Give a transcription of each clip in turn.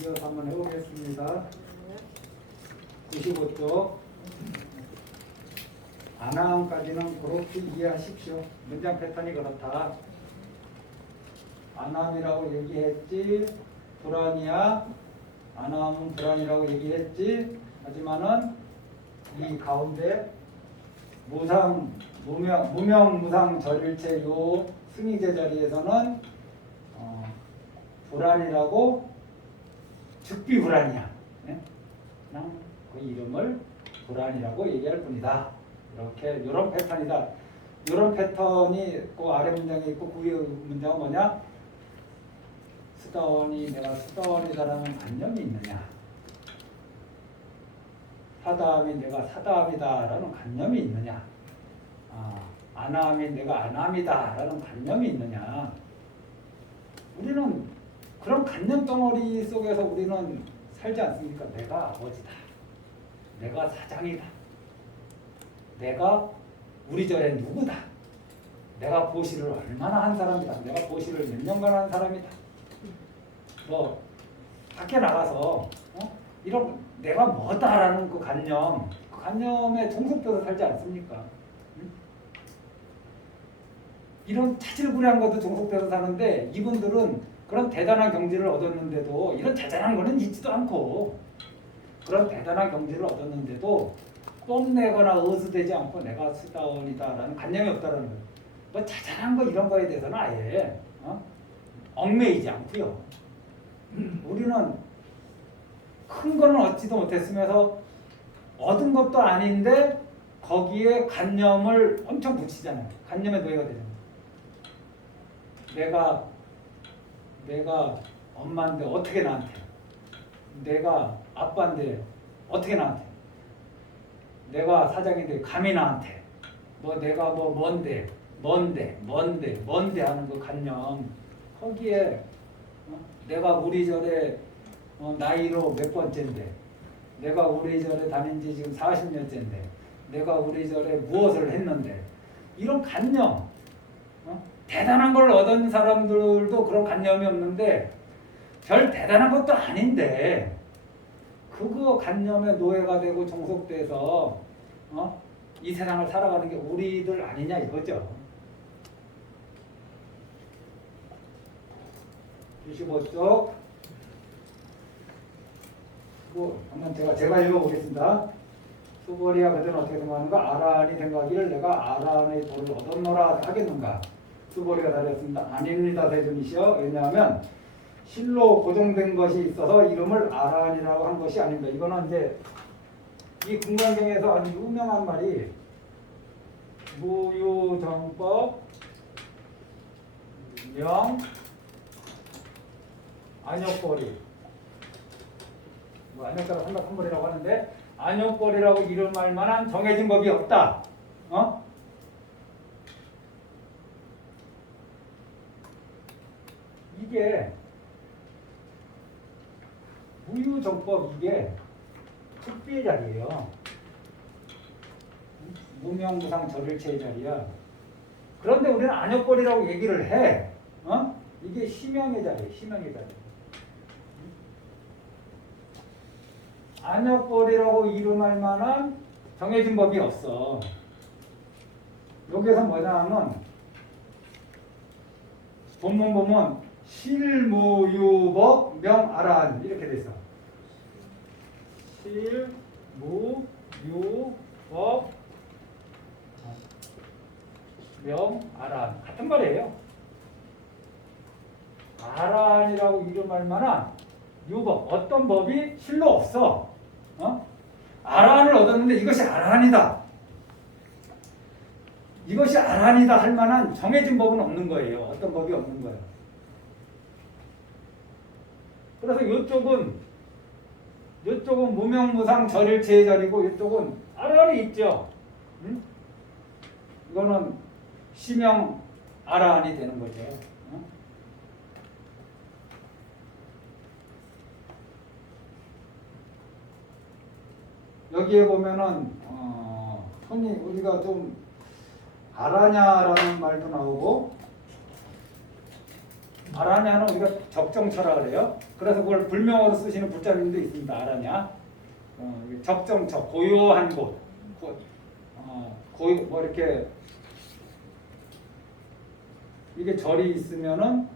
이어서 한번 해보겠습니다. 95쪽 안함까지는 그렇게 이해하십시오. 문장 패턴이 그렇다. 안함이라고 얘기했지 불안이야. 안함은 불안이라고 얘기했지. 하지만은 이 가운데 무명 무상 절일체 요 승희제 자리에서는 불안이라고 즉비 불안이야. 네? 그냥 그 이름을 불안이라고 얘기할 뿐이다. 이렇게 이런 패턴이다. 이런 패턴이 그 아래 문장에 있고 그 위에 문장은 뭐냐? 수다원이 내가 수다원이다라는 관념이 있느냐? 사다함이 내가 사다함이다라는 관념이 있느냐? 안함이 내가 안함이다라는 관념이 있느냐? 우리는 그런 관념 덩어리 속에서 우리는 살지 않습니까? 내가 아버지다. 내가 사장이다. 내가 우리 절에 누구다. 내가 보시를 얼마나 한 사람이다. 내가 보시를 몇 년간 한 사람이다. 뭐 밖에 나가서 이런 내가 뭐다라는 그 관념에 종속돼서 살지 않습니까? 응? 이런 차질구레한 것도 종속돼서 사는데 이분들은 그런 대단한 경지를 얻었는데도 이런 대단한 거는 있지도 않고 그런 대단한 경지를 얻었는데도 뽐내거나 어수되지 않고 내가 수다원이다라는 관념이 없다라는 거예요. 뭐 자잘한 거 이런 거에 대해서는 아예 얽매이지 않고요. 우리는 큰 거는 얻지도 못했으면서 얻은 것도 아닌데 거기에 관념을 엄청 붙이잖아요. 관념의 노예가 되잖아요. 내가 엄마인데 어떻게 나한테? 내가 아빠인데 어떻게 나한테? 내가 사장인데 감히 나한테? 뭐 내가 뭐 뭔데 하는 그 관념 거기에 내가 우리 절에 나이로 몇 번째인데 내가 우리 절에 다닌 지 지금 40년째인데 내가 우리 절에 무엇을 했는데 이런 관념 대단한 걸 얻은 사람들도 그런 관념이 없는데 별 대단한 것도 아닌데 그거 관념의 노예가 되고 종속돼서 이 세상을 살아가는 게 우리들 아니냐 이거죠. 25쪽 한번 제가 읽어보겠습니다. 수고리야 그들은 어떻게 생각하는가? 아라한이 생각하기를 내가 아라한의 도를 얻었노라 하겠는가? 수고리가 달렸습니다. 아닙니다 대중이시여. 왜냐하면 실로 고정된 것이 있어서 이름을 아라한이라고 한 것이 아닙니다. 이거는 이제 이 금강경에서 아주 유명한 말이 무유정법 명 안욕거리 안욕거리 한벌이라고 하는데 안욕거리라고 이름할 만한 정해진 법이 없다. 이게 무유정법 이게 특비의 자리예요. 무명무상 절일체의 자리야. 그런데 우리는 안욕거리라고 얘기를 해. 이게 시명의 자리예요. 시명의 자리. 안욕거리라고 이름할 만한 정해진 법이 없어. 여기에서 뭐냐 하면 본문 보면 실무유법 명아라한 이렇게 돼 있어. 실무유법 명아라한 같은 말이에요. 아라한이라고 이름할 만한 유법 어떤 법이 실로 없어. 아라한을 얻었는데 이것이 아라한이다. 이것이 아라한이다 할 만한 정해진 법은 없는 거예요. 어떤 법이 없는 거예요. 그래서 이쪽은 무명무상 절일체의 자리고 이쪽은 아라한이 있죠. 이거는 시명 아라한이 되는 거죠. 여기에 보면은 흔히 우리가 좀 아라냐라는 말도 나오고 아라냐는 우리가 적정처라 그래요. 그래서 그걸 불명어로 쓰시는 불자님도 있습니다. 아라냐. 이게 적정처, 고요한 곳. 고요, 뭐 이렇게 이게 절이 있으면은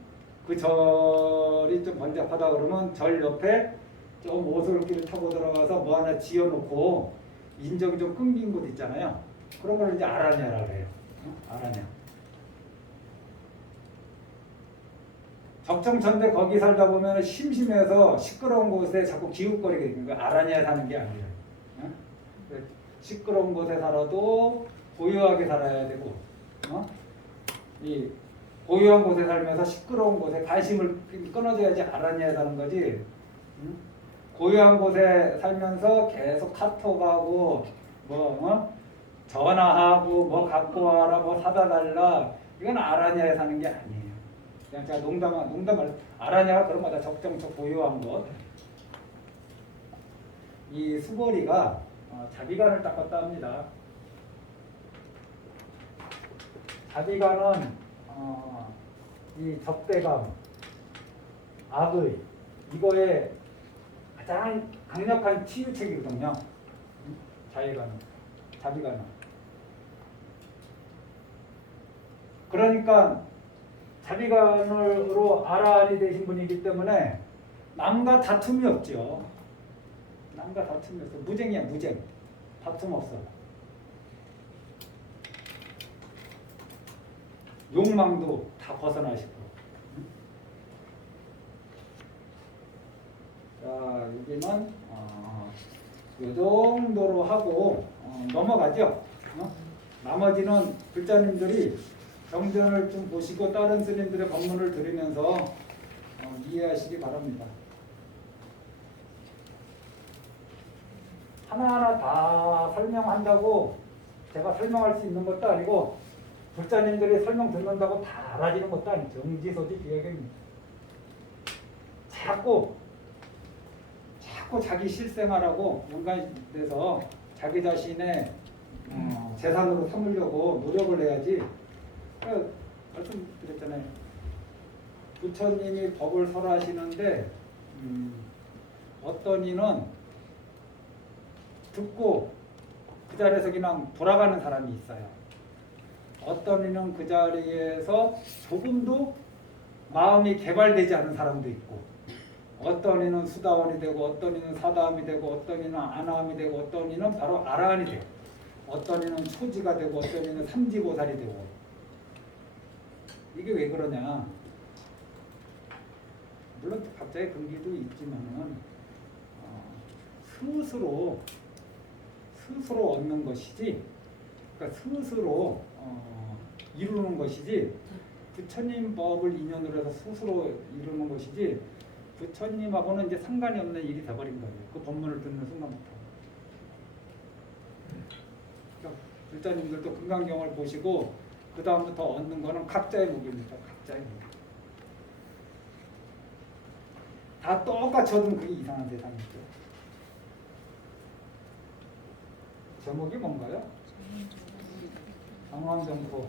그 절이 좀 번잡하다 그러면 절 옆에 좀 오솔길을 타고 들어가서 뭐 하나 지어놓고 인적이 좀 끊긴 곳 있잖아요. 그런 걸 이제 아라냐라 그래요. 아라냐. 적정천데 거기 살다 보면 심심해서 시끄러운 곳에 자꾸 기웃거리게 되는 거예요. 아라냐에 사는 게 아니에요. 시끄러운 곳에 살아도 고요하게 살아야 되고, 이 고요한 곳에 살면서 시끄러운 곳에 관심을 끊어줘야지 아라냐에 사는 거지. 고요한 곳에 살면서 계속 카톡하고 전화하고 뭐 갖고 와라 뭐 사다 달라 이건 아라냐에 사는 게 아니에요. 그냥 제가 농담을 아라냐가 그런 거다. 적정적 고요한 것. 이 수고리가 자비간을 닦았다 합니다. 자비간은 이 적대감, 악의 이거에 가장 강력한 치유책이거든요. 자비간은. 그러니까 자비간으로 아라한이 되신 분이기 때문에 남과 다툼이 없죠. 남과 다툼이 없어. 무쟁이야, 무쟁. 다툼 없어. 욕망도 다 벗어나시고. 자, 여기는 이 정도로 하고 넘어가죠. 나머지는 불자님들이 경전을 좀 보시고 다른 스님들의 법문을 들으면서 이해하시기 바랍니다. 하나하나 다 설명한다고 제가 설명할 수 있는 것도 아니고 불자님들이 설명 듣는다고 다 알아지는 것도 아니죠. 정지소지 비약입니다. 자꾸 자기 실생활하고 연관돼서 자기 자신의 재산으로 삼으려고 노력을 해야지. 말씀드렸잖아요. 부처님이 법을 설하시는데 어떤 이는 듣고 그 자리에서 그냥 돌아가는 사람이 있어요. 어떤 이는 그 자리에서 조금도 마음이 개발되지 않은 사람도 있고, 어떤 이는 수다원이 되고, 어떤 이는 사다함이 되고, 어떤 이는 아나함이 되고, 어떤 이는 바로 아라한이 되고, 어떤 이는 초지가 되고, 어떤 이는 삼지보살이 되고. 이게 왜 그러냐? 물론 각자의 근기도 있지만은 스스로 얻는 것이지, 그러니까 스스로 이루는 것이지, 부처님 법을 인연으로 해서 스스로 이루는 것이지, 부처님하고는 이제 상관이 없는 일이 돼버린 거예요. 그 법문을 듣는 순간부터. 그러니까 불자님들도 금강경을 보시고 그 다음부터 얻는 거는 각자의 무기입니다. 각자의 무기. 다 똑같이 얻으면 그게 이상한 세상이죠. 제목이 뭔가요? 정황정포.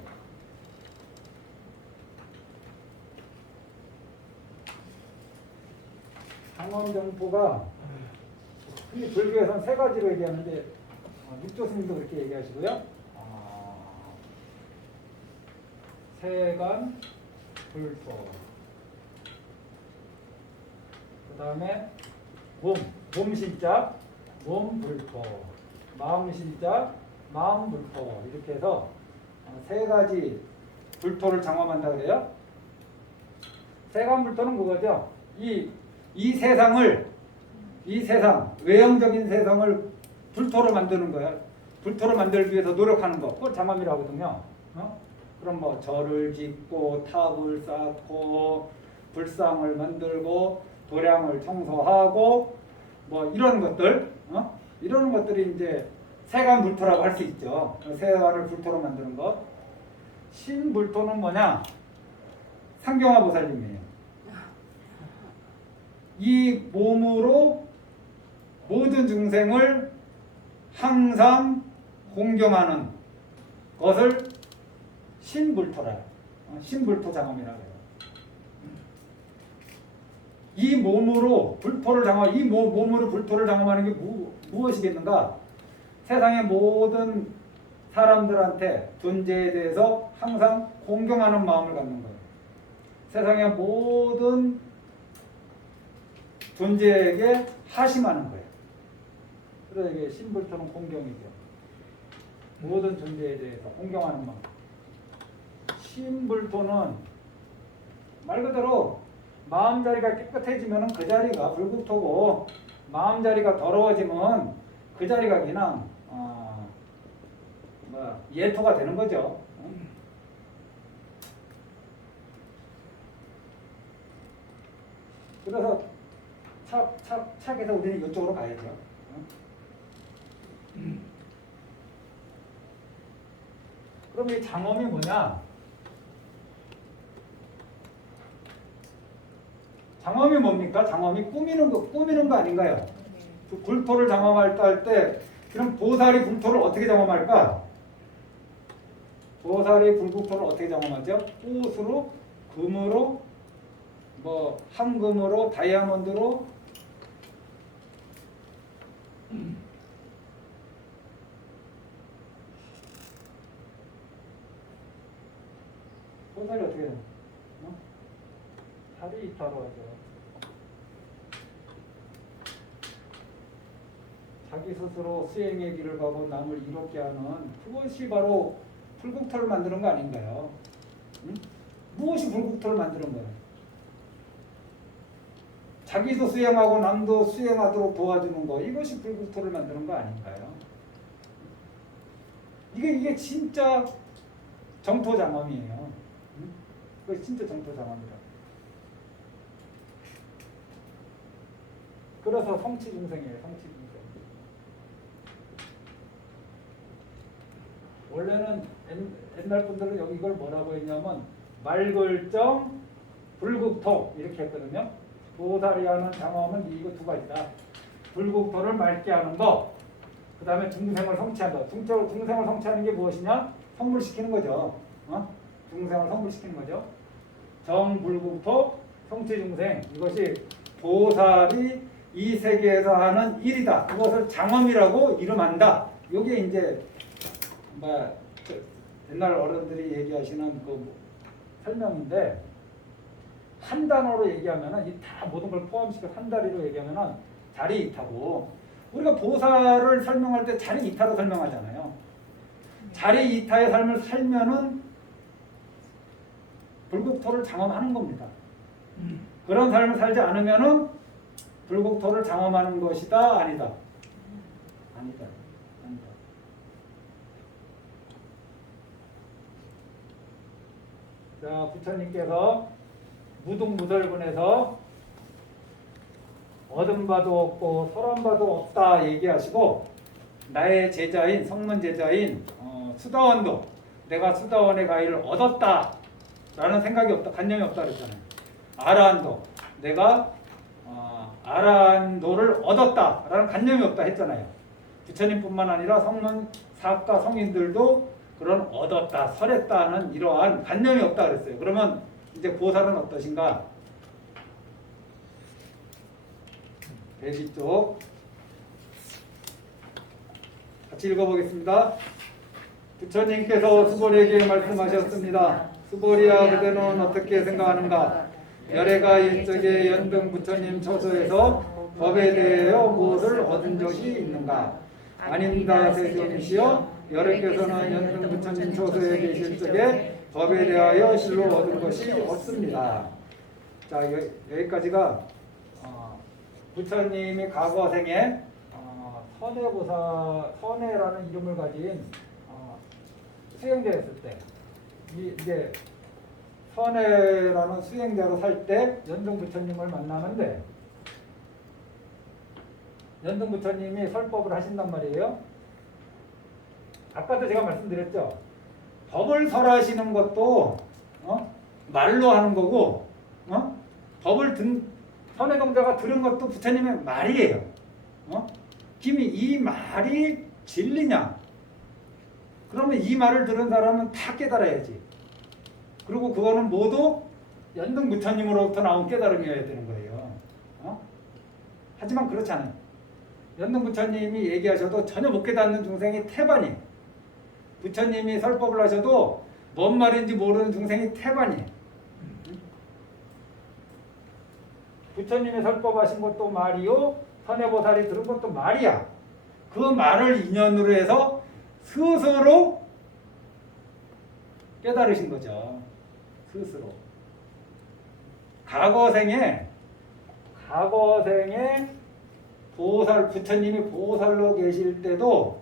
정황정포가 흔히 불교에서는 세 가지로 얘기하는데 육조스님도 그렇게 얘기하시고요. 세간, 불토. 그 다음에 몸신자, 몸불토. 마음신자, 마음불토. 이렇게 해서 세 가지 불토를 장엄한다 그래요. 세간불토는 그거죠. 이 세상, 외형적인 세상을 불토로 만드는 거야. 불토로 만들기 위해서 노력하는 거. 그걸 장엄이라고 하거든요. 그럼 뭐 절을 짓고 탑을 쌓고 불상을 만들고 도량을 청소하고 뭐 이런 것들, 이런 것들이 이제 세간불토라고 할 수 있죠. 세간을 불토로 만드는 것. 신불토는 뭐냐? 상경화 보살님이에요. 이 몸으로 모든 중생을 항상 공경하는 것을 신불토라. 신불토 장엄이라고 해요. 이 몸으로 불토를 장엄, 이 몸으로 불토를 장엄하는 게 무엇이겠는가? 세상의 모든 사람들한테 존재에 대해서 항상 공경하는 마음을 갖는 거예요. 세상의 모든 존재에게 하심하는 거예요. 그래서 이게 신불토는 공경이죠. 모든 존재에 대해서 공경하는 마음. 신불토는 말 그대로 마음자리가 깨끗해지면 그 자리가 불국토고, 마음자리가 더러워지면 그 자리가 그냥 예토가 되는 거죠. 그래서 착해서 우리는 이쪽으로 가야죠. 그럼 이 장엄이 뭐냐? 장엄이 뭡니까? 장엄이 꾸미는 거 아닌가요? 그 불토를 장엄할 때 그럼 보살이 불토를 어떻게 장엄할까? 보살이 불국토를 어떻게 장엄하죠? 꽃으로, 금으로, 뭐 황금으로, 다이아몬드로, 보살이 어떻게 해요? 살이 이타로 하죠. 자기 스스로 수행의 길을 가고 남을 이롭게 하는 그것이 바로 불국토를 만드는 거 아닌가요? 응? 무엇이 불국토를 만드는 거예요? 자기도 수행하고 남도 수행하도록 도와주는 거, 이것이 불국토를 만드는 거 아닌가요? 이게 진짜 정토장엄이에요. 응? 그게 진짜 정토장엄이다. 그래서 성취중생이에요. 성취중생. 원래는 옛날 분들은 여기 이걸 뭐라고 했냐면 말글정 불국토 이렇게 했거든요. 보살이 하는 장엄은 이거 두 가지다. 불국토를 맑게 하는 거, 그 다음에 중생을 성취한다. 중생을 성취하는 게 무엇이냐? 성불시키는 거죠. 중생을 성불시키는 거죠. 정불국토 성취중생, 이것이 보살이 이 세계에서 하는 일이다. 그것을 장엄이라고 이름한다. 이게 이제 옛날 어른들이 얘기하시는 그 설명인데, 한 단어로 얘기하면은 이 다 모든 걸 포함시켜 한 다리로 얘기하면은 자리이타고, 우리가 보살을 설명할 때 자리이타로 설명하잖아요. 자리이타의 삶을 살면은 불국토를 장엄하는 겁니다. 그런 삶을 살지 않으면은 불국토를 장엄하는 것이다, 아니다? 아니다. 자, 부처님께서 무등무설근에서 얻은 바도 없고 설한 바도 없다 얘기하시고, 나의 제자인 성문 제자인 수다원도 내가 수다원의 가위를 얻었다 라는 생각이 없다, 관념이 없다 그랬잖아요. 아라한도 내가 아라한도를 얻었다 라는 관념이 없다 했잖아요. 부처님뿐만 아니라 성문 사가 성인들도 그런 얻었다, 설했다는 이러한 관념이 없다 그랬어요. 그러면 이제 보살은 어떠신가? 대비 쪽 같이 읽어보겠습니다. 부처님께서 수보리에게 말씀하셨습니다. 수보리야, 그대는 어떻게 생각하는가? 열애가 일적에 연등 부처님 처소에서 법에 대하여 무엇을 얻은 적이 있는가? 아닙니다, 세존이시여. 열애께서는 연등 부처님 처소에 계실 적에 법에 대하여 실로 얻은 것이 없습니다. 자, 여기까지가 부처님이 과거 생에 선해라는 이름을 가진 수행자였을 때, 이제 선해라는 수행자로 살 때 연등 부처님을 만나는데, 연등 부처님이 설법을 하신단 말이에요. 아까도 제가 말씀드렸죠. 법을 설하시는 것도 말로 하는 거고, 법을 선해동자가 들은 것도 부처님의 말이에요. 김이 이 말이 진리냐? 그러면 이 말을 들은 사람은 다 깨달아야지. 그리고 그거는 모두 연등 부처님으로부터 나온 깨달음이어야 되는 거예요. 하지만 그렇지 않아요. 연등 부처님이 얘기하셔도 전혀 못 깨닫는 중생이 태반이에요. 부처님이 설법을 하셔도 뭔 말인지 모르는 중생이 태반이에요. 부처님이 설법하신 것도 말이요, 선해보살이 들은 것도 말이야. 그 말을 인연으로 해서 스스로 깨달으신 거죠. 스스로. 과거생에 보살, 부처님이 보살로 계실 때도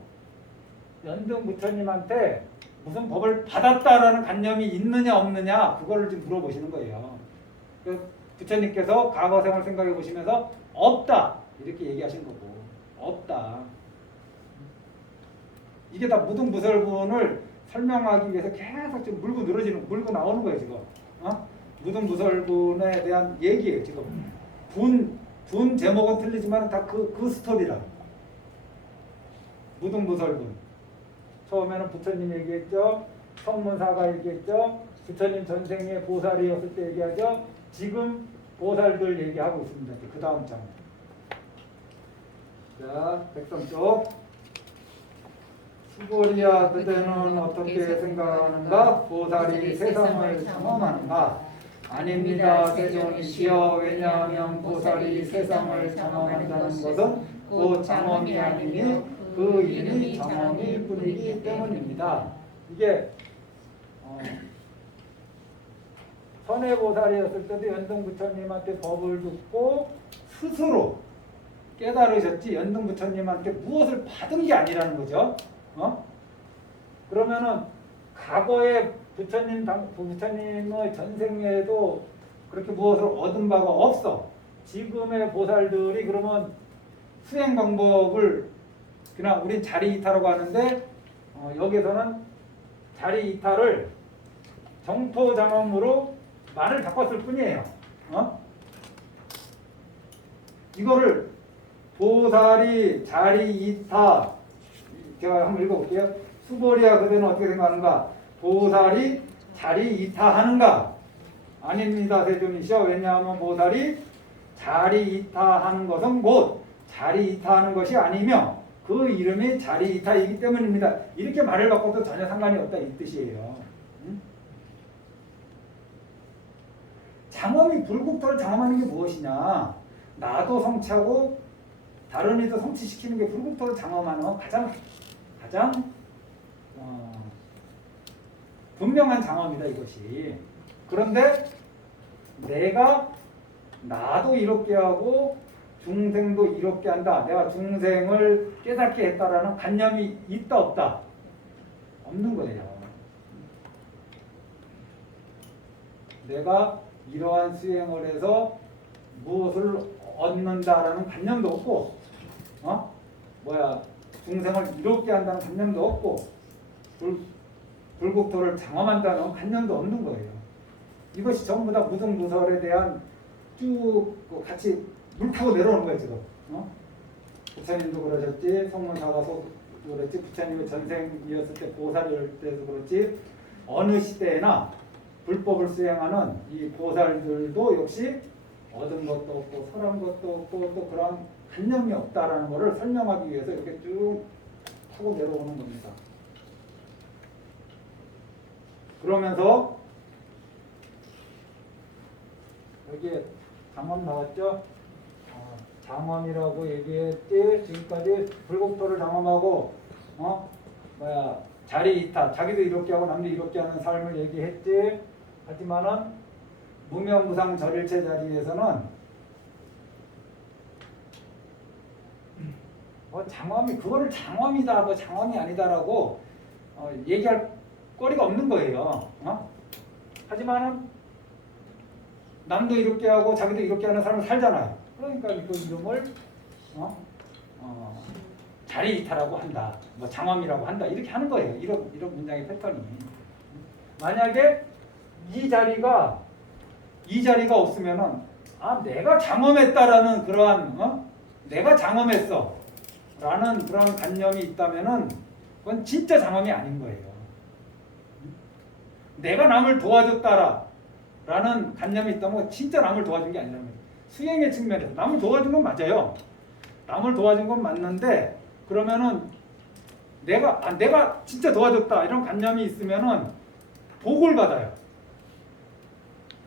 연등 부처님한테 무슨 법을 받았다라는 관념이 있느냐 없느냐 그거를 좀 물어보시는 거예요. 부처님께서 과거생을 생각해 보시면서 없다 이렇게 얘기하신 거고, 없다. 이게 다 무등무설분을 설명하기 위해서 계속 지금 물고 나오는 거예요 지금. 무등무설분에 대한 얘기예요 지금. 분 제목은 틀리지만 다 그 스토리라. 무등무설분. 처음에는 부처님 얘기했죠. 성문사가 얘기했죠. 부처님 전생에 보살이었을 때 얘기하죠. 지금 보살들 얘기하고 있습니다. 그 다음 장. 자, 백성 쪽. 수고리야 그대는 어떻게 생각하는가? 보살이 세상을 경험하는가? 아닙니다. 세존이시여. 왜냐하면 보살이 세상을 경험한다는 것은 곧 장엄이 아니니 그 이름이 장엄일 뿐이기 때문입니다. 이게 선해보살이었을 때도 연등부처님한테 법을 듣고 스스로 깨달으셨지 연등부처님한테 무엇을 받은 게 아니라는 거죠. 그러면은 과거에 부처님의 전생에도 그렇게 무엇을 얻은 바가 없어. 지금의 보살들이 그러면 수행 방법을 그냥 우린 자리이타라고 하는데 여기서는 자리이타를 정토장엄으로 말을 바꿨을 뿐이에요. 이거를 보살이 자리이타, 제가 한번 읽어볼게요. 수보리야 그대는 어떻게 생각하는가? 보살이 자리이타하는가? 아닙니다. 세존이시여. 왜냐하면 보살이 자리이타하는 것은 곧 자리이타하는 것이 아니며 그 이름이 자리이타이기 때문입니다. 이렇게 말을 바꿔도 전혀 상관이 없다 이 뜻이에요. 장엄이 불국토를 장엄하는 게 무엇이냐? 나도 성취하고 다른 이도 성취시키는 게 불국토를 장엄하는 가장 분명한 장엄이다 이것이. 그런데 내가 나도 이렇게 하고 중생도 이렇게 한다. 내가 중생을 깨닫게 했다라는 관념이 있다 없다? 없는 거예요. 내가 이러한 수행을 해서 무엇을 얻는다라는 관념도 없고, 중생을 이롭게 한다는 관념도 없고, 불국토를 장엄한다는 관념도 없는 거예요. 이것이 전부 다 무등무설에 대한 쭉 같이 물 타고 내려오는 거예요 지금. 부처님도 그러셨지, 성문사가도 그랬지, 부처님의 전생이었을 때 보살이었을 때도 그렇지, 어느 시대에나 불법을 수행하는 이 보살들도 역시 얻은 것도 없고 설한 것도 없고 또 그런 관념이 없다라는 것을 설명하기 위해서 이렇게 쭉 타고 내려오는 겁니다. 그러면서 여기에 장엄 나왔죠? 장엄이라고 얘기했지. 지금까지 불국토를 장엄하고 자리이타, 자기도 이렇게 하고 남도 이렇게 하는 삶을 얘기했지. 하지만은 무명무상 절일체 자리에서는 장엄이 그거를 장엄이다, 장엄이 아니다라고 얘기할 거리가 없는 거예요. 하지만은 남도 이렇게 하고 자기도 이렇게 하는 삶을 살잖아요. 그러니까 그 이름을 자리이타라고 한다, 장엄이라고 한다 이렇게 하는 거예요. 이런 문장의 패턴이. 만약에 이 자리가 없으면은 내가 장엄했다라는 그러한 내가 장엄했어 라는 그런 관념이 있다면은 그건 진짜 장엄이 아닌 거예요. 내가 남을 도와줬다라는 관념이 있다면 진짜 남을 도와준 게 아니라는 거예요. 수행의 측면에서 남을 도와준 건 맞아요. 남을 도와준 건 맞는데 그러면은 내가 진짜 도와줬다 이런 관념이 있으면은 복을 받아요.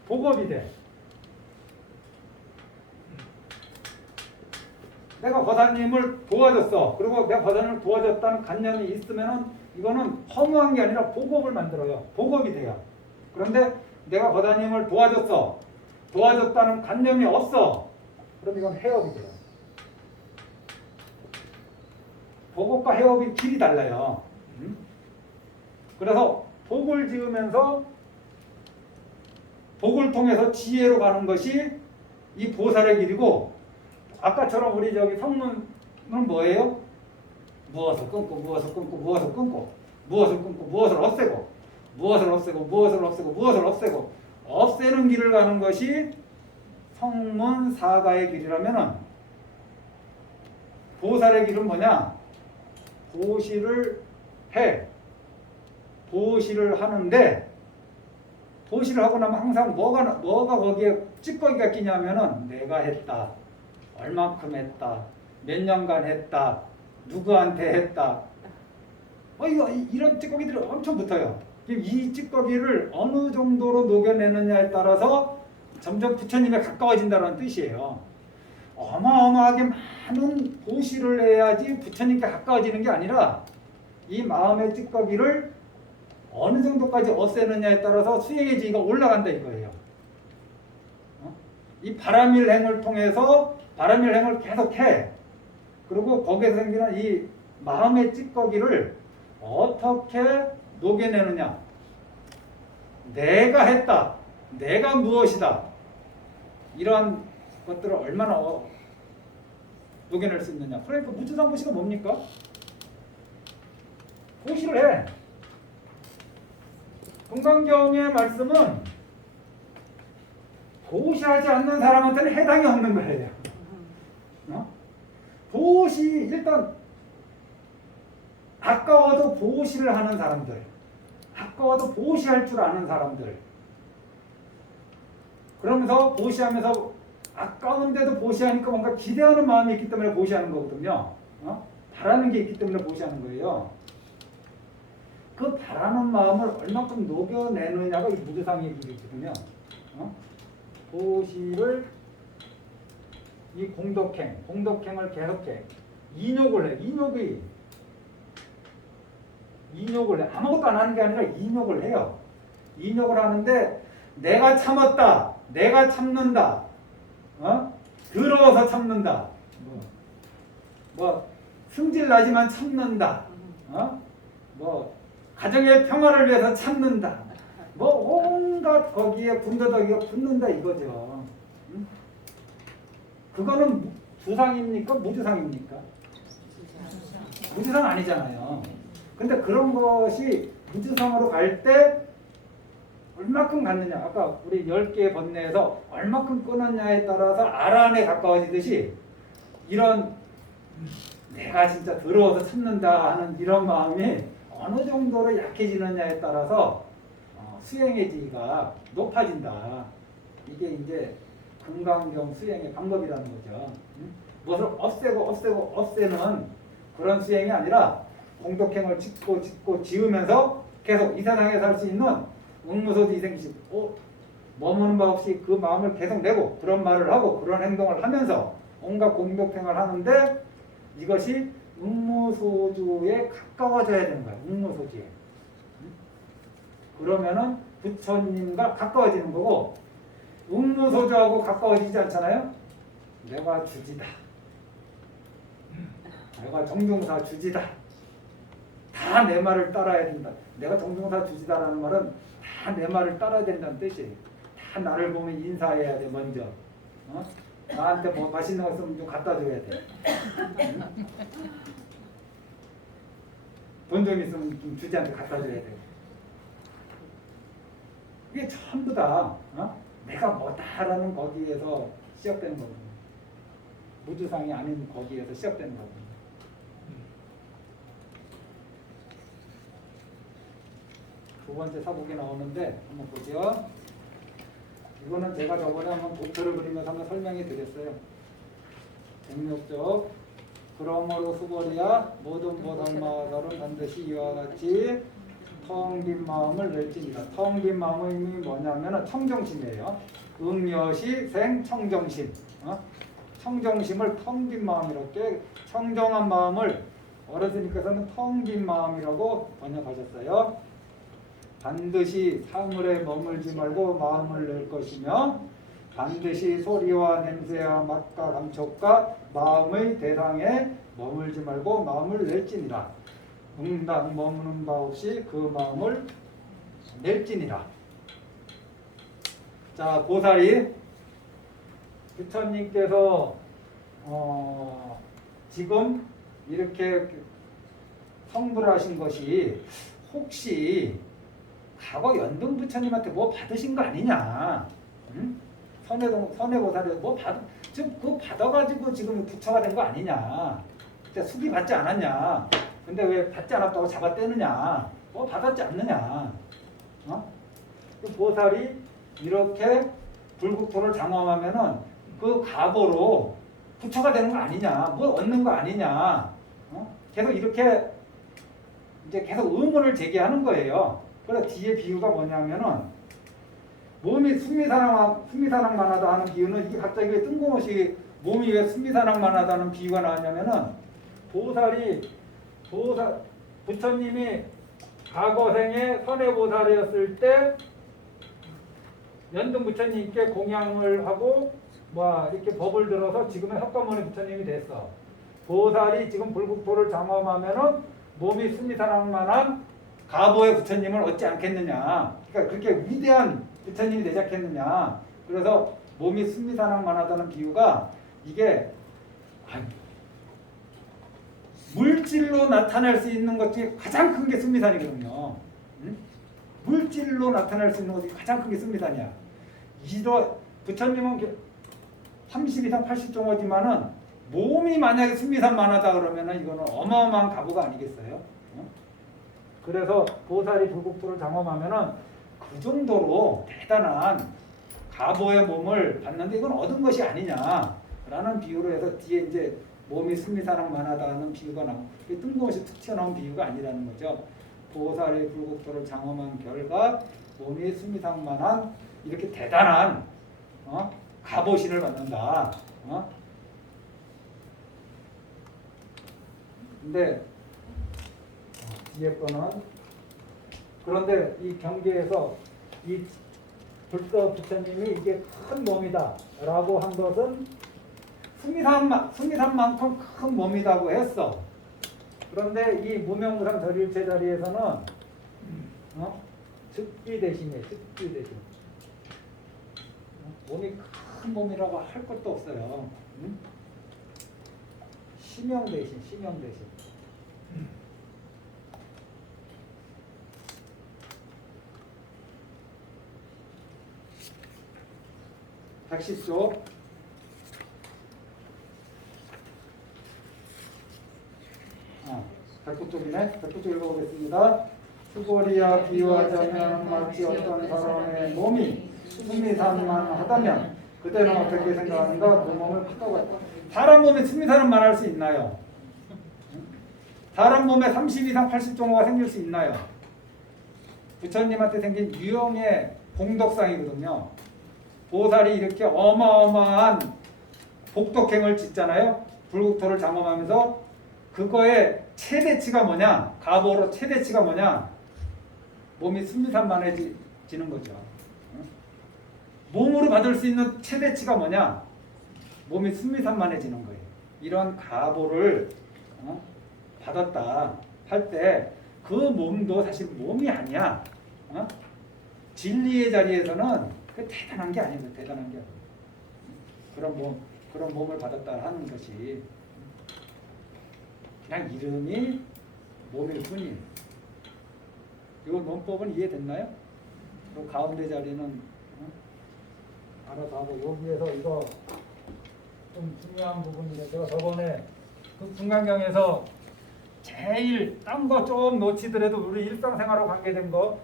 복업이 돼. 내가 거사님을 도와줬어. 그리고 내가 거사님을 도와줬다는 관념이 있으면은 이거는 허무한 게 아니라 복업을 만들어요. 복업이 돼요. 그런데 내가 거사님을 도와줬어. 도와줬다는 관념이 없어. 그럼 이건 해업이 돼요. 복업과 해업이 길이 달라요. 그래서 복을 지으면서 복을 통해서 지혜로 가는 것이 이 보살의 길이고 아까처럼 우리 저기 성문은 뭐예요? 무엇을 끊고 무엇을 끊고 무엇을 끊고 무엇을 끊고 무엇을 없애고 무엇을 없애고 무엇을 없애고 무엇을 없애고 없애는 길을 가는 것이 성문 사가의 길이라면은 보살의 길은 뭐냐? 보시를 해. 보시를 하는데 보시를 하고 나면 항상 뭐가 거기에 찌꺼기가 끼냐면은 내가 했다. 얼만큼 했다. 몇 년간 했다. 누구한테 했다. 이런 찌꺼기들이 엄청 붙어요. 이 찌꺼기를 어느 정도로 녹여내느냐에 따라서 점점 부처님에 가까워진다는 뜻이에요. 어마어마하게 많은 보시를 해야지 부처님께 가까워지는 게 아니라 이 마음의 찌꺼기를 어느 정도까지 없애느냐에 따라서 수행의 지위가 올라간다 이거예요. 이 바람일행을 통해서 바람일행을 계속해. 그리고 거기에서 생기는 이 마음의 찌꺼기를 어떻게 녹여내느냐. 내가 했다. 내가 무엇이다. 이러한 것들을 얼마나 녹여낼 수 있느냐. 그러니까 무주상보시가 뭡니까? 보시를 해. 금강경의 말씀은 보시하지 않는 사람한테는 해당이 없는 거예요. 보시 일단 아까워도 보시를 하는 사람들, 아까워도 보시할 줄 아는 사람들, 그러면서 보시하면서 아까운데도 보시하니까 뭔가 기대하는 마음이 있기 때문에 보시하는 거거든요. 바라는 게 있기 때문에 보시하는 거예요. 그 바라는 마음을 얼마큼 녹여내느냐가 이 무주상의 길이거든요. 보시를 이 공덕행을 계속해. 인욕을 해. 인욕을 해. 아무것도 안 하는 게 아니라 인욕을 해요. 인욕을 하는데 내가 참았다. 내가 참는다. 더러워서 참는다. 승질 나지만 참는다. 가정의 평화를 위해서 참는다. 온갖 거기에 군더더기가 붙는다 이거죠. 그거는 주상입니까? 무주상입니까? 무주상 아니잖아요. 근데 그런 것이 무주상으로 갈 때 얼마큼 갔느냐. 아까 우리 10개의 번뇌에서 얼마큼 끊었냐에 따라서 아란에 가까워지듯이 이런 내가 진짜 더러워서 참는다 하는 이런 마음이 어느 정도로 약해지느냐에 따라서 수행의 지위가 높아진다. 이게 이제 금강경 수행의 방법이라는 거죠. 무엇을 없애고 없애는 그런 수행이 아니라 공덕행을 짓고 지으면서 계속 이 세상에 살 수 있는 응무소지 이생식 머무는 바 없이 그 마음을 계속 내고 그런 말을 하고 그런 행동을 하면서 온갖 공덕행을 하는데 이것이 응무소주에 가까워져야 되는 거야. 응무소주에. 그러면은 부처님과 가까워지는 거고 응무소주하고 가까워지지 않잖아요. 내가 주지다. 내가 정중사 주지다. 다 내 말을 따라야 된다. 내가 정중사 주지다라는 말은 다 내 말을 따라야 된다는 뜻이에요. 다 나를 보면 인사해야 돼 먼저. 나한테 뭐 맛있는 거 있으면 좀 갖다 줘야 돼. 돈 좀 있으면 좀 주지한테 갖다 줘야 돼. 이게 전부 다 내가 뭐다라는 거기에서 시작되는 거거든요. 무주상이 아닌 거기에서 시작되는 거거든요. 두 번째 사복이 나오는데 한번 보죠. 이거는 제가 저번에 한번 도표를 그리면서 한번 설명해 드렸어요. 백력적 그러므로 수고리야 모든 보살마살은 반드시 이와 같이 텅 빈 마음을 낼지니라. 텅 빈 마음의 의미 뭐냐면 청정심이에요. 응여시 생 청정심. 청정심을 텅 빈 마음, 이렇게 청정한 마음을 어르스님께서는 텅 빈 마음이라고 번역하셨어요. 반드시 사물에 머물지 말고 마음을 낼 것이며 반드시 소리와 냄새와 맛과 감촉과 마음의 대상에 머물지 말고 마음을 낼지니라. 응당 머무는 바 없이 그 마음을 낼지니라. 자, 보살이 부처님께서 지금 이렇게 성불을 하신 것이 혹시 과거 연등 부처님한테 뭐 받으신 거 아니냐? 응? 선해보살이 뭐 지금 그거 받아가지고 지금 부처가 된 거 아니냐? 그때 수기 받지 않았냐? 근데 왜 받지 않았다고 잡아떼느냐? 뭐 받았지 않느냐? 그 보살이 이렇게 불국토를 장엄하면은 그 가보로 부처가 되는 거 아니냐? 뭐 얻는 거 아니냐? 계속 이렇게 이제 계속 의문을 제기하는 거예요. 그래서 뒤에 비유가 뭐냐면은 몸이 순미사랑만 하다 하는 비유는 이게 갑자기 왜 뜬금없이 몸이 왜 순미사랑만 하다는 비유가 나왔냐면은 부처님이 과거생에 선해보살이었을 때 연등 부처님께 공양을 하고 이렇게 법을 들어서 지금의 석가모니 부처님이 됐어. 보살이 지금 불국토를 장엄하면은 몸이 순미사랑만한 가보의 부처님을 얻지 않겠느냐. 그러니까 그렇게 위대한 부처님이 되지 않겠느냐. 그래서 몸이 순미사랑만하다는 비유가 이게 물질로 나타낼 수 있는 것 중에 가장 큰 게 순미산이거든요. 물질로 나타낼 수 있는 것 중에 가장 큰 게 순미산이야. 부처님은 30 이상 80종어지만은 몸이 만약에 순미산만하다 그러면은 이거는 어마어마한 가보가 아니겠어요? 그래서 보살이 불국토를 장엄하면은 그 정도로 대단한 가보의 몸을 받는데 이건 얻은 것이 아니냐라는 비유로 해서 뒤에 이제 몸이 순미사랑만하다는 비유가 나오고 뜬금없이 툭 튀어나온 비유가 아니라는 거죠. 보살이 불국토를 장엄한 결과 몸이 순미사랑만한 이렇게 대단한 가보신을 받는다. 근데 뒤에 거는 그런데 이 경계에서 이 불서 부처님이 이게 큰 몸이다 라고 한 것은 순미산만큼 큰 몸이라고 했어. 그런데 이 무명무상 절일체 자리에서는 즉비 대신이에요. 즉비 대신. 몸이 큰 몸이라고 할 것도 없어요. 심형 대신. 110조 백구쪽이네. 백구쪽 읽어보겠습니다. 수고리야 비유하자면 마치 어떤 사람의 몸이 순미산만 하다면 그때는 어떻게 생각하는가? 그 몸을 파도가 사람 몸에 순미산만 할 수 있나요? 사람 몸에 30 이상 80종호가 생길 수 있나요? 부처님한테 생긴 유형의 공덕상이거든요. 보살이 이렇게 어마어마한 복덕행을 짓잖아요. 불국토를 장엄하면서 그거의 최대치가 뭐냐? 가보로 최대치가 뭐냐? 몸이 순미산만해지는 거죠. 몸으로 받을 수 있는 최대치가 뭐냐? 몸이 순미산만해지는 거예요. 이런 가보를 받았다 할 때 그 몸도 사실 몸이 아니야. 진리의 자리에서는 그 대단한 게 아니에요. 대단한 게 아니에요. 그런 몸을 받았다 하는 것이 그냥 이름이 몸일 뿐이에요. 이 논법은 이해됐나요? 그 가운데 자리는 알아서 하고 여기에서 이거 좀 중요한 부분인데 제가 저번에 그 중간경에서 제일 딴 거 좀 놓치더라도 우리 일상생활하고 관계된 거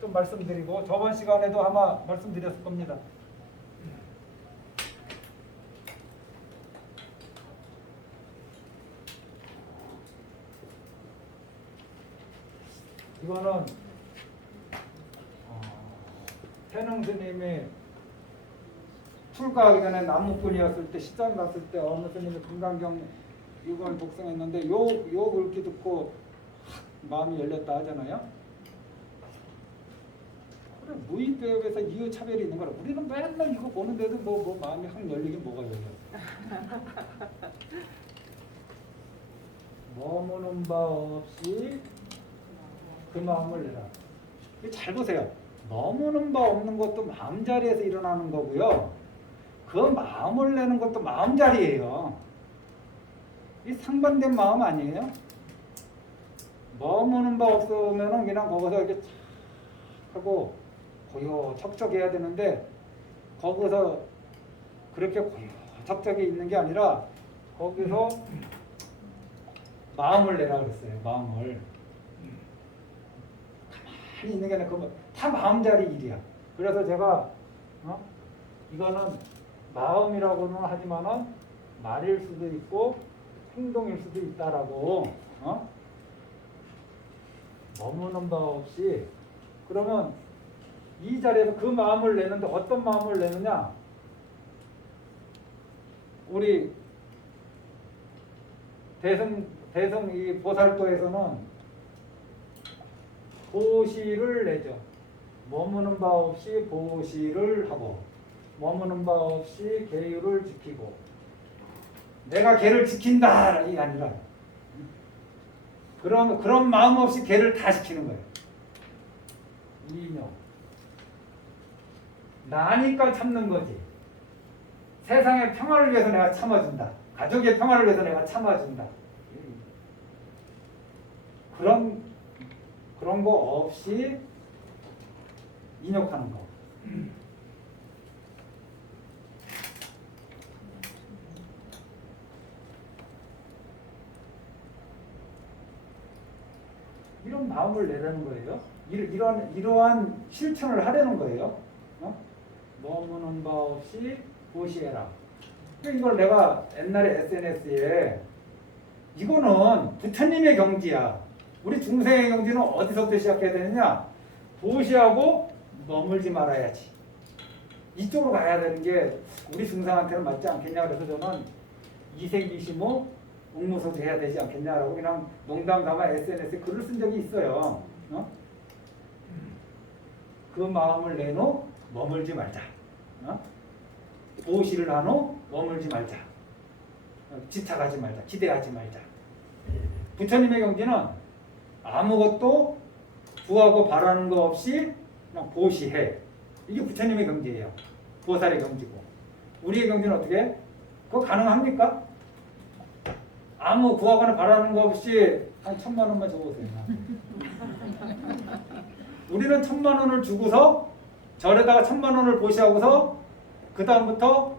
좀 말씀드리고 저번 시간에도 아마 말씀드렸을 겁니다. 이거는 태능 스님이 출가하기 전에 남무꾼이었을 때 시장 갔을 때 어느 스님이 금강경 이걸 독송했는데 요 글귀 듣고 마음이 열렸다 하잖아요. 그래 무의배업에서 이유 차별이 있는 거라. 우리는 맨날 이거 보는데도 뭐 마음이 확 열리긴 뭐가 열려. 머무는 바 없이 그 마음을 내라. 잘 보세요. 머무는 바 없는 것도 마음자리에서 일어나는 거고요. 그 마음을 내는 것도 마음자리예요. 이 상반된 마음 아니에요? 머무는 바 없으면 그냥 거기서 이렇게 착 하고 고요적적해야 되는데 거기서 그렇게 고요적적해 있는 게 아니라 거기서 마음을 내라 그랬어요. 마음을. 가만히 있는 게 아니라 다 마음자리 일이야. 그래서 제가 이거는 마음이라고는 하지만은 말일 수도 있고 행동일 수도 있다라고 머무는 바 없이. 그러면 이 자리에서 그 마음을 내는데 어떤 마음을 내느냐? 우리 대승 이 보살도에서는 보시를 내죠. 머무는 바 없이 보시를 하고 머무는 바 없이 계율을 지키고. 내가 계를 지킨다 이 아니라 그런 마음 없이 계를 다 지키는 거예요. 이인용. 나니까 참는 거지. 세상의 평화를 위해서 내가 참아준다. 가족의 평화를 위해서 내가 참아준다. 그런 거 없이 인욕하는 거. 이런 마음을 내라는 거예요. 이러한 실천을 하려는 거예요. 머무는 바 없이 보시해라. 이걸 내가 옛날에 SNS에 이거는 부처님의 경지야. 우리 중생의 경지는 어디서부터 시작해야 되느냐? 보시하고 머물지 말아야지. 이쪽으로 가야 되는 게 우리 중생한테는 맞지 않겠냐. 그래서 저는 이생이시모 옥무소지 해야 되지 않겠냐라고 그냥 농담 삼아 SNS에 글을 쓴 적이 있어요. 그 마음을 내놓 머물지 말자. 보시를 하노 머물지 말자. 집착하지 말자. 기대하지 말자. 부처님의 경지는 아무것도 구하고 바라는 거 없이 그냥 보시해. 이게 부처님의 경지예요. 보살의 경지고. 우리의 경지는 어떻게? 그거 가능합니까? 아무 구하거나 바라는 거 없이 한 1,000만 원만 줘보세요. 우리는 1,000만 원을 주고서 절에다가 1,000만 원을 보시하고서 그 다음부터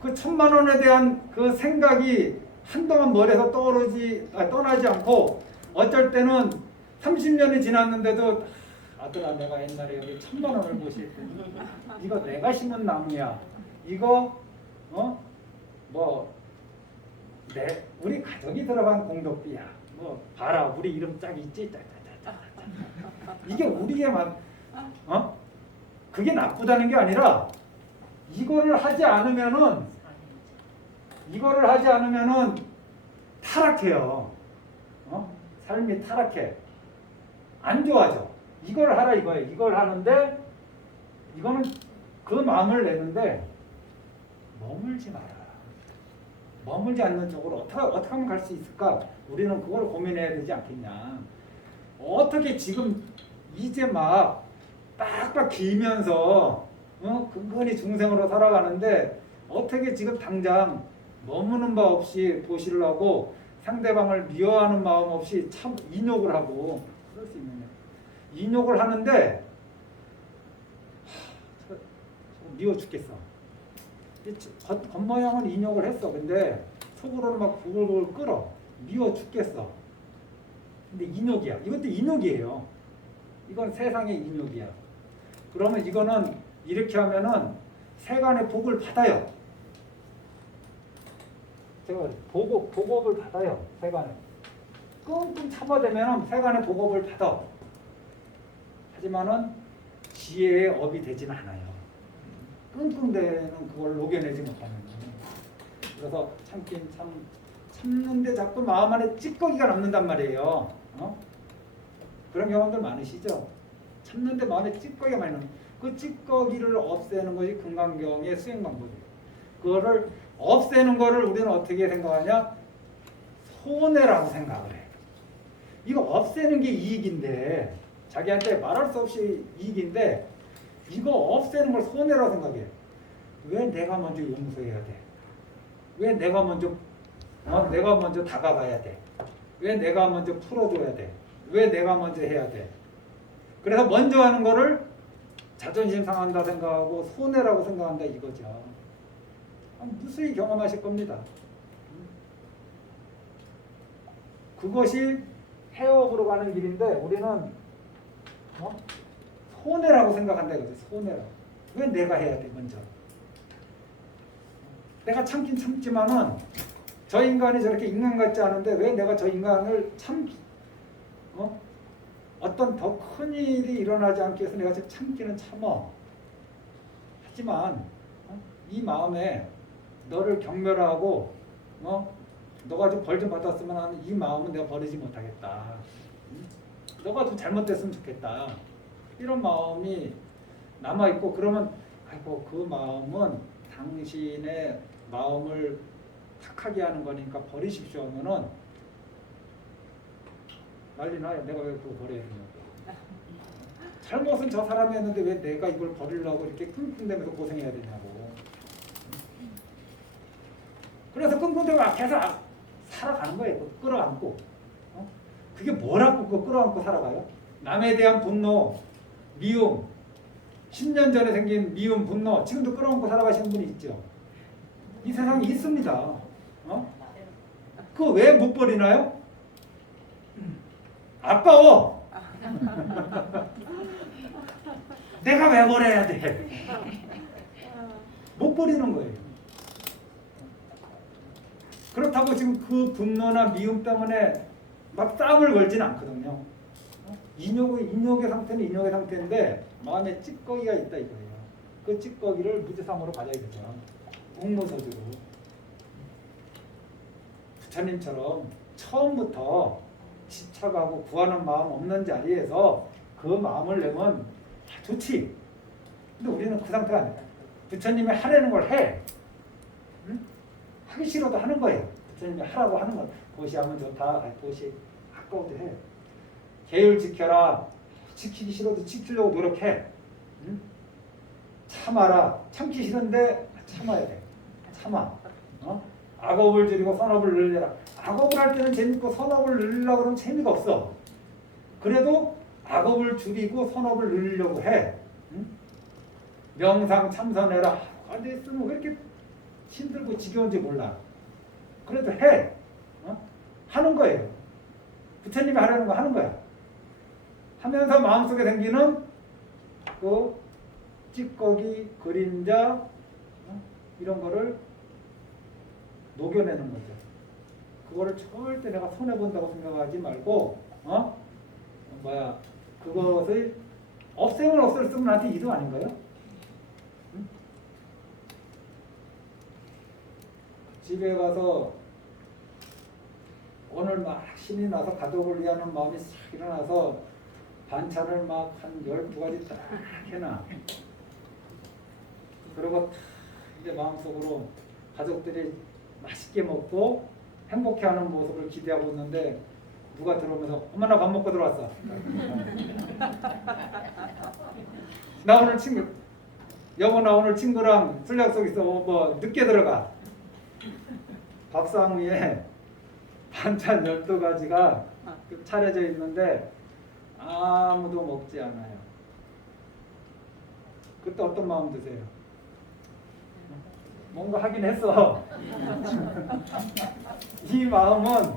그 1,000만 원에 대한 그 생각이 한동안 머리에서 떠나지 않고 어쩔 때는 30년이 지났는데도 아들아 내가 옛날에 여기 1,000만 원을 보실 때 이거 내가 심은 나무야. 이거 우리 가족이 들어간 공덕비야. 봐라 우리 이름 짝 있지. 이게 우리의 그게 나쁘다는 게 아니라 이거를 하지 않으면은 타락해요. 삶이 타락해. 안 좋아져. 이걸 하라 이거예요. 이걸 하는데 이거는 그 마음을 내는데 머물지 마라. 머물지 않는 쪽으로 어떻게 하면 갈 수 있을까? 우리는 그걸 고민해야 되지 않겠냐. 어떻게 지금 이제 막 빡빡 길면서 근근히 중생으로 살아가는데 어떻게 지금 당장 머무는 바 없이 보시려고 상대방을 미워하는 마음 없이 참 인욕을 하고 그럴 수 있느냐. 인욕을 하는데 미워 죽겠어. 겉모양은 인욕을 했어. 근데 속으로는 막 부글부글 끓어. 미워 죽겠어. 근데 인욕이야. 이것도 인욕이에요. 이건 세상의 인욕이야. 그러면 이거는 이렇게 하면은 세간의 복을 받아요. 제가 복업을 받아요. 세간에. 끙끙 참아대면 세간의 복업을 받아. 하지만은 지혜의 업이 되진 않아요. 끙끙대는 그걸 녹여내지 못하는 거예요. 그래서 참는데 자꾸 마음 안에 찌꺼기가 남는단 말이에요. 그런 경험들 많으시죠? 참는데 마음에 찌꺼기가 많이 남는 그 찌꺼기를 없애는 것이 금강경의 수행 방법이에요. 그거를 없애는 거를 우리는 어떻게 생각하냐? 손해라고 생각을 해. 이거 없애는 게 이익인데 자기한테 말할 수 없이 이익인데 이거 없애는 걸 손해라고 생각해. 왜 내가 먼저 용서해야 돼? 왜 내가 먼저 다가가야 돼? 왜 내가 먼저 풀어줘야 돼? 왜 내가 먼저 해야 돼? 그래서 먼저 하는 거를 자존심 상한다 생각하고 손해라고 생각한다 이거죠. 무수히 경험하실 겁니다. 그것이 해업으로 가는 길인데 우리는 손해라고 생각한다 이거죠. 손해라고. 왜 내가 해야 돼 먼저? 내가 참긴 참지만은 저 인간이 저렇게 인간 같지 않은데 왜 내가 저 인간을 어떤 더 큰 일이 일어나지 않기 위해서 내가 지금 참기는 참어. 하지만 이 마음에 너를 경멸하고 너가 좀 벌 좀 받았으면 하는 이 마음은 내가 버리지 못하겠다. 너가 좀 잘못됐으면 좋겠다. 이런 마음이 남아있고 그러면 아이고 그 마음은 당신의 마음을 탁하게 하는 거니까 버리십시오 하면은 난리 나요. 내가 왜 그거 버려야 되냐고. 잘못은 저 사람이 했는데 왜 내가 이걸 버리려고 이렇게 끙끙대면서 고생해야 되냐고. 그래서 끙끙대고 계속 살아가는 거예요. 끌어안고. 그게 뭐라고 그거 끌어안고 살아가요? 남에 대한 분노, 미움, 10년 전에 생긴 미움, 분노 지금도 끌어안고 살아가시는 분이 있죠. 이 세상에 있습니다. 그거 왜 못 버리나요? 아까워. 내가 왜 버려야 돼? 못 버리는 거예요. 그렇다고 지금 그 분노나 미움 때문에 막 싸움을 걸지는 않거든요. 인욕의 상태는 인욕의 상태인데 마음에 찌꺼기가 있다 이거예요. 그 찌꺼기를 무지성으로 가져야 되죠. 공로서주로. 부처님처럼 처음부터 집착하고 구하는 마음 없는 자리에서 그 마음을 내면 좋지. 근데 우리는 그 상태가 아니야. 부처님이 하라는 걸 해. 응? 하기 싫어도 하는 거예요. 부처님이 하라고 하는 거. 보시하면 좋다. 보시 아까워도 해. 계율 지켜라. 지키기 싫어도 지키려고 노력해. 응? 참아라. 참기 싫은데 참아야 돼. 참아. 악업을 줄이고 선업을 늘려라. 악업을 할 때는 재밌고 선업을 늘리려고 그러면 재미가 없어. 그래도 악업을 줄이고 선업을 늘리려고 해. 응? 명상 참선해라. 앉아있으면 왜 이렇게 힘들고 지겨운지 몰라. 그래도 해. 하는 거예요. 부처님이 하려는 거 하는 거야. 하면서 마음속에 생기는 그 찌꺼기, 그림자 이런 거를 녹여내는 거죠. 그거를 절대 내가 손해본다고 생각하지 말고 그것을 없애면 없앨수록 나한테 이득 아닌가요? 응? 집에 가서 오늘 막 신이 나서 가족을 위하는 마음이 싹 일어나서 반찬을 막 한 12가지 딱 해놔. 그리고 이제 마음속으로 가족들이 맛있게 먹고 행복해하는 모습을 기대하고 있는데 누가 들어오면서 엄마 나 밥 먹고 들어왔어. 나 오늘 여보 나 오늘 친구랑 술 약속 있어. 뭐 늦게 들어가. 밥상 위에 반찬 12가지가 차려져 있는데 아무도 먹지 않아요. 그때 어떤 마음 드세요? 뭔가 하긴 했어. 이 마음은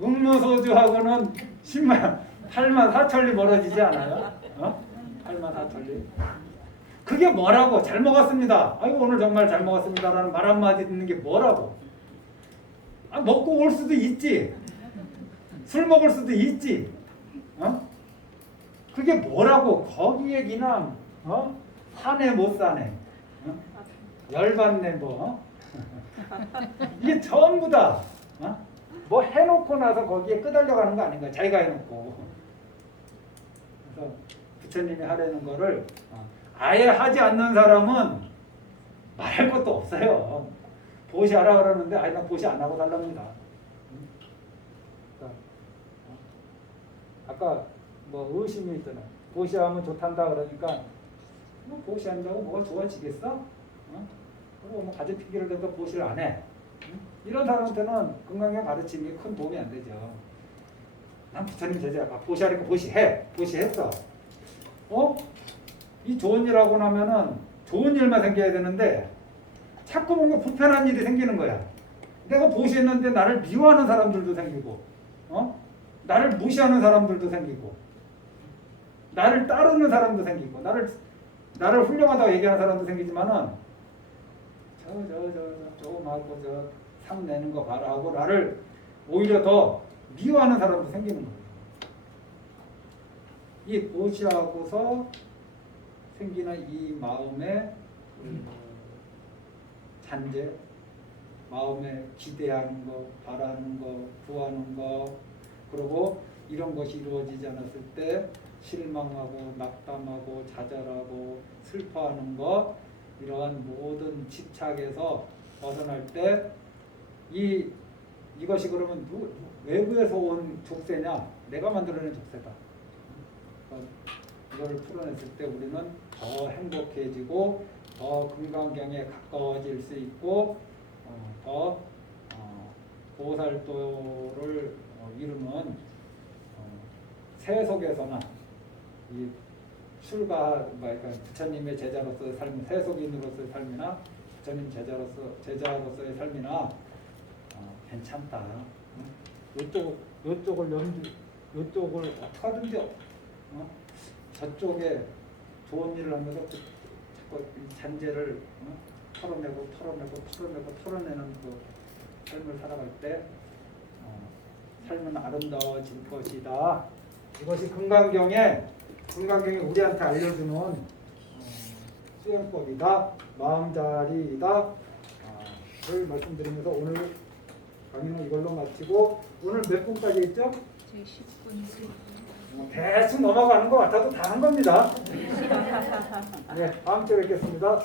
음료소주하고는 팔만 사천리 멀어지지 않아요? 팔만 사천리. 그게 뭐라고? 잘 먹었습니다. 아이고 오늘 정말 잘 먹었습니다라는 말 한마디 듣는 게 뭐라고? 먹고 올 수도 있지. 술 먹을 수도 있지. 그게 뭐라고? 거기에 그냥 사네 못 사네. 열받네 뭐. 이게 전부 다 뭐 해놓고 나서 거기에 끄달려가는 거 아닌가? 자기가 해놓고. 그래서 부처님이 하려는 거를 아예 하지 않는 사람은 말할 것도 없어요. 보시하라 그러는데 아예 난 보시 안 하고 달랍니다. 아까 뭐 의심이 있잖아. 보시하면 좋단다 그러니까 뭐 보시한다고 뭐가 좋아지겠어? 그리고 뭐 가진 핑계를 대서 보시를 안 해. 이런 사람한테는 건강경 가르침이 큰 도움이 안 되죠. 난 부처님 제자야. 보시하니까 보시해. 보시했어. 이 좋은 일 하고 나면은 좋은 일만 생겨야 되는데 자꾸 뭔가 불편한 일이 생기는 거야. 내가 보시했는데 나를 미워하는 사람들도 생기고, 나를 무시하는 사람들도 생기고, 나를 따르는 사람도 생기고, 나를 훌륭하다고 얘기하는 사람도 생기지만은 저거 말고 저 상 내는 거 봐라 하고 나를 오히려 더 미워하는 사람도 생기는 거예요. 이 보시하고서 생기는 이 마음의 잔재, 마음에 기대하는 거, 바라는 거, 구하는 거, 그리고 이런 것이 이루어지지 않았을 때 실망하고 낙담하고 좌절하고 슬퍼하는 것, 이러한 모든 집착에서 벗어날 때 이것이 그러면 외부에서 온 족쇄냐? 내가 만들어낸 족쇄다. 이걸 풀어냈을 때 우리는 더 행복해지고 더 금강경에 가까워질 수 있고 더 보살도를 이루는 세속에서는 이 그러니까 부처님의 제자로서의 삶, 세속인으로서의 삶이나 부처님 제자로서의 삶이나 괜찮다. 요쪽을 어떻게 하든지 저쪽에 좋은 일을 하면서 자꾸 잔재를 털어내는 그 삶을 살아갈 때 삶은 아름다워질 것이다. 이것이 금강경에 우리한테 알려주는 수행법이다, 마음자리이다. 를 말씀드리면서 오늘 강의는 이걸로 마치고, 오늘 몇 분까지 했죠? 10분. 대충 넘어가는 것 같아도 다 한 겁니다. 네, 다음 주에 뵙겠습니다.